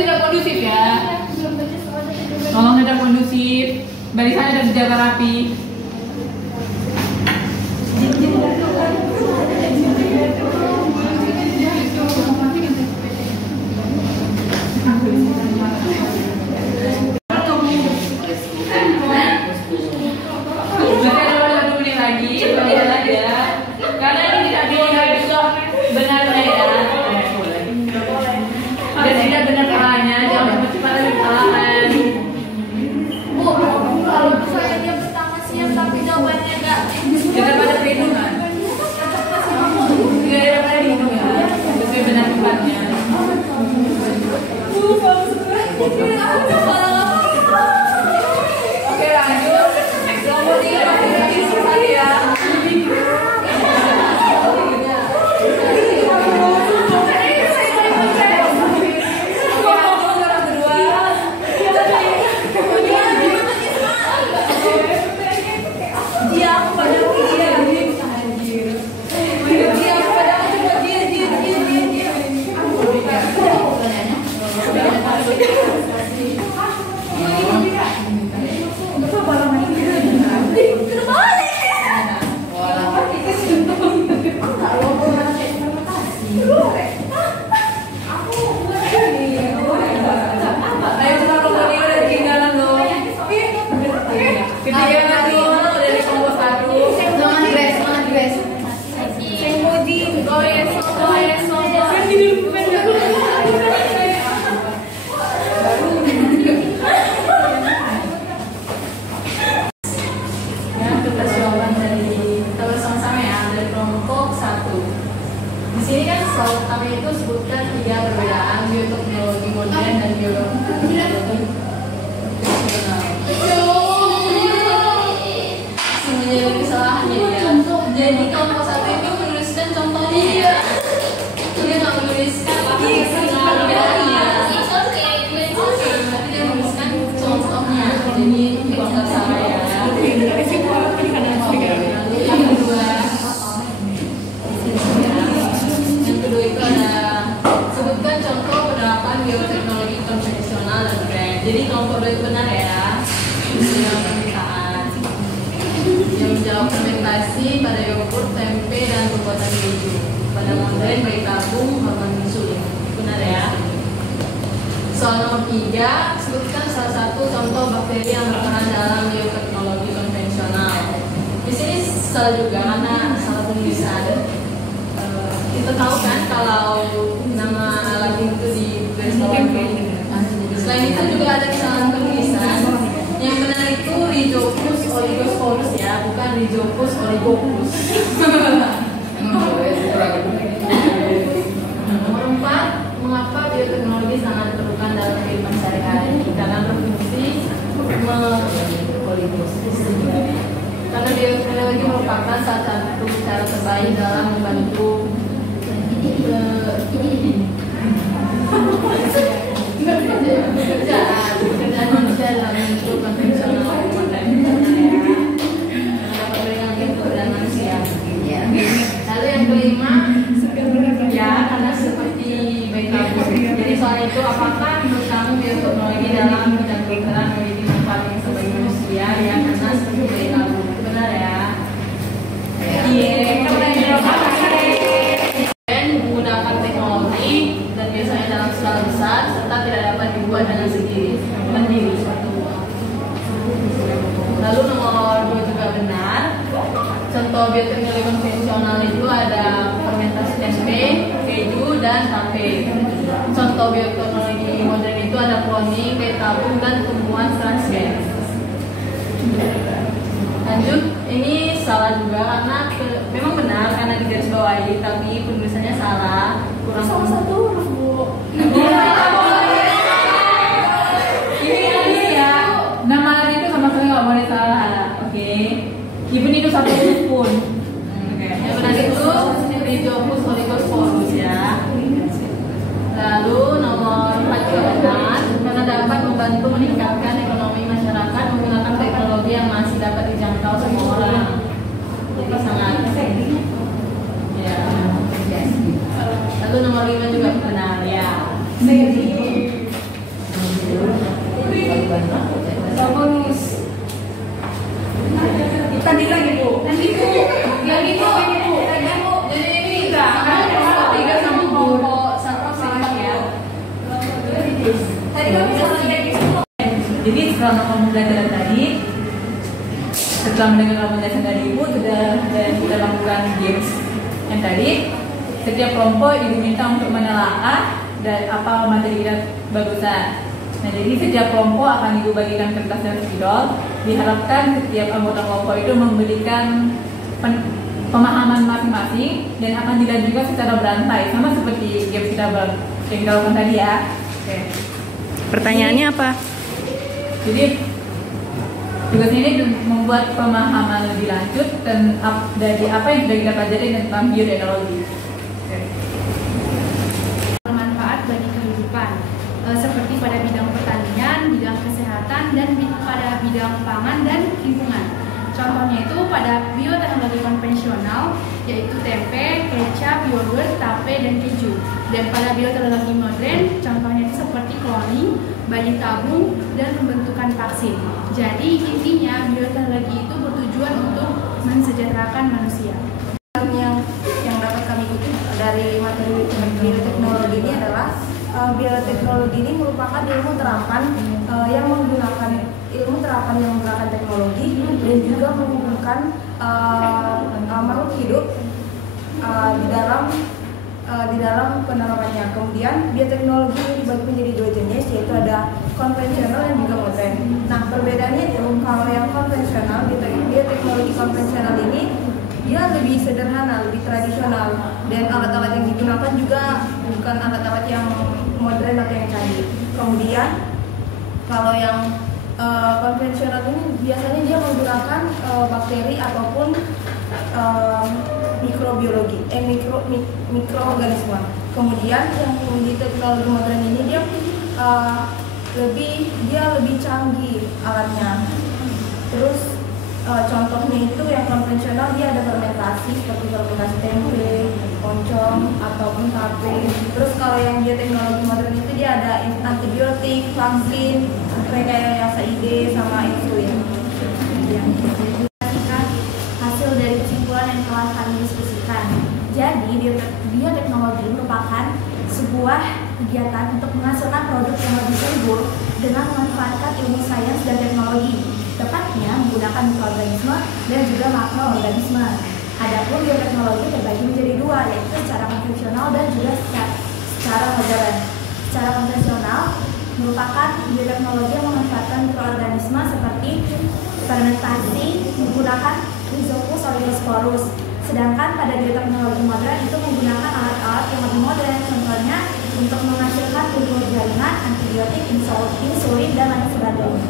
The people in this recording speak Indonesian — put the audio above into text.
tidak kondusif ya. Tolong tidak kondusif. Barisannya tidak dijaga rapi. Jadi kelompok 2 itu benar ya. Permintaan yang menjawab fermentasi pada yogurt, tempe, dan pembuatan keju. Pada modern bayi tabung, hormon insulin. Benar ya. Soal nomor 3, sebutkan salah satu contoh bakteri yang berperan dalam bioteknologi konvensional. Di sini salah juga karena salah penulisan. Kita tahu kan kalau nama alat itu di garis bawah. Selain itu juga ada kesalahan penulisan. Yang benar itu Rhizopus oligosporus ya, bukan Rhizopus oligopus. Nomor 4, mengapa bioteknologi sangat diperlukan dalam kehidupan sehari-hari? Karena berfungsi karena bioteknologi merupakan salah satu cara terbaik dalam membantu pekerjaan manusia dalam bentuk konvensional dan manusia. Lalu yang kelima, ya karena seperti bayi tabung. Jadi soal itu, apakah menurut kamu bioteknologi dalam bidang kedokteran memiliki manfaat yang sebagai manusia? Ya karena seperti bayi tabung. Benar ya? Iya. Menggunakan teknologi dan biasanya dalam skala besar serta tidak dapat dibuat dengan sendiri. Lalu nomor 2 juga benar. Contoh bioteknologi konvensional itu ada fermentasi tempe, keju, dan tape. Contoh bioteknologi modern itu ada cloning, bayi tabung, dan tumbuhan transgen. Lanjut, ini salah juga karena memang benar karena di garis bawahi, tapi penulisannya salah, kurang salah satu huruf Bu. Ini ya, nama itu sama sekali nggak boleh salah, oke? Even itu satu huruf pun. Yang benar itu Rhizopus oligosporus ya. Lalu nomor 4 juga benar karena dapat membantu meningkatkan ekonomi masyarakat menggunakan teknologi yang masih dapat dijangkau semua orang. Jadi sangat ya. Lalu nomor 5 juga benar ya. Tadi kamu sama kayak gitu. Jadi selama kamu belajar tadi, setelah mendengar penjelasan dari ibu dan sudah lakukan games yang tadi, setiap kelompok ibu minta untuk menelaah dan apa materi kita barusan. Nah, jadi setiap kelompok akan ibu bagikan kertas dan spidol. Diharapkan setiap anggota kelompok itu memberikan pemahaman masing-masing dan akan dilihat juga secara berantai, sama seperti game kita yang kita lakukan tadi ya. Oke. Pertanyaannya apa? Jadi tugas ini membuat pemahaman lebih lanjut dan dari apa yang sudah kita pelajari tentang bioteknologi. Bermanfaat bagi kehidupan, seperti pada bidang pertanian, bidang kesehatan, dan pada bidang pangan dan lingkungan. Contohnya itu pada bioteknologi konvensional, yaitu tempe, kecap, yogurt, tape, dan keju. Dan pada bioteknologi modern, contohnya itu seperti cloning, bayi tabung, dan pembentukan vaksin. Jadi intinya bioteknologi itu bertujuan untuk mensejahterakan manusia. Yang dapat kami kutip dari materi bioteknologi ini adalah bioteknologi ini merupakan ilmu terapan yang menggunakan teknologi dan juga menghubungkan makhluk hidup di dalam penerapannya. Kemudian bioteknologi ini dibagi menjadi dua jenis, yaitu ada konvensional dan juga modern. Nah, perbedaannya itu kalau yang konvensional, bioteknologi konvensional ini dia lebih sederhana, lebih tradisional, dan alat-alat yang digunakan juga bukan alat-alat yang modern atau yang canggih. Kemudian kalau yang konvensional ini biasanya dia menggunakan bakteri ataupun mikroorganisme. Kemudian yang di teknologi modern ini dia lebih canggih alatnya. Terus contohnya itu yang konvensional dia ada fermentasi seperti fermentasi tempe, oncom ataupun tape. Terus kalau yang bioteknologi modern itu dia ada antibiotik, vaksin, rekayasa ide sama insulin. Hasil dari kesimpulan yang telah kami diskusikan. Jadi bioteknologi merupakan sebuah kegiatan untuk menghasilkan produk yang lebih unggul dengan memanfaatkan ilmu sains dan teknologi, tepatnya menggunakan mikroorganisme dan juga makroorganisme. Adapun bioteknologi terbagi menjadi dua, yaitu secara konvensional dan juga secara modern. Secara konvensional merupakan bioteknologi yang memanfaatkan mikroorganisme seperti fermentasi menggunakan Rhizopus oligosporus. Sedangkan pada bioteknologi modern itu menggunakan alat-alat yang lebih modern, contohnya untuk menghasilkan tubuh jaringan, antibiotik, insulin, dan lain sebagainya.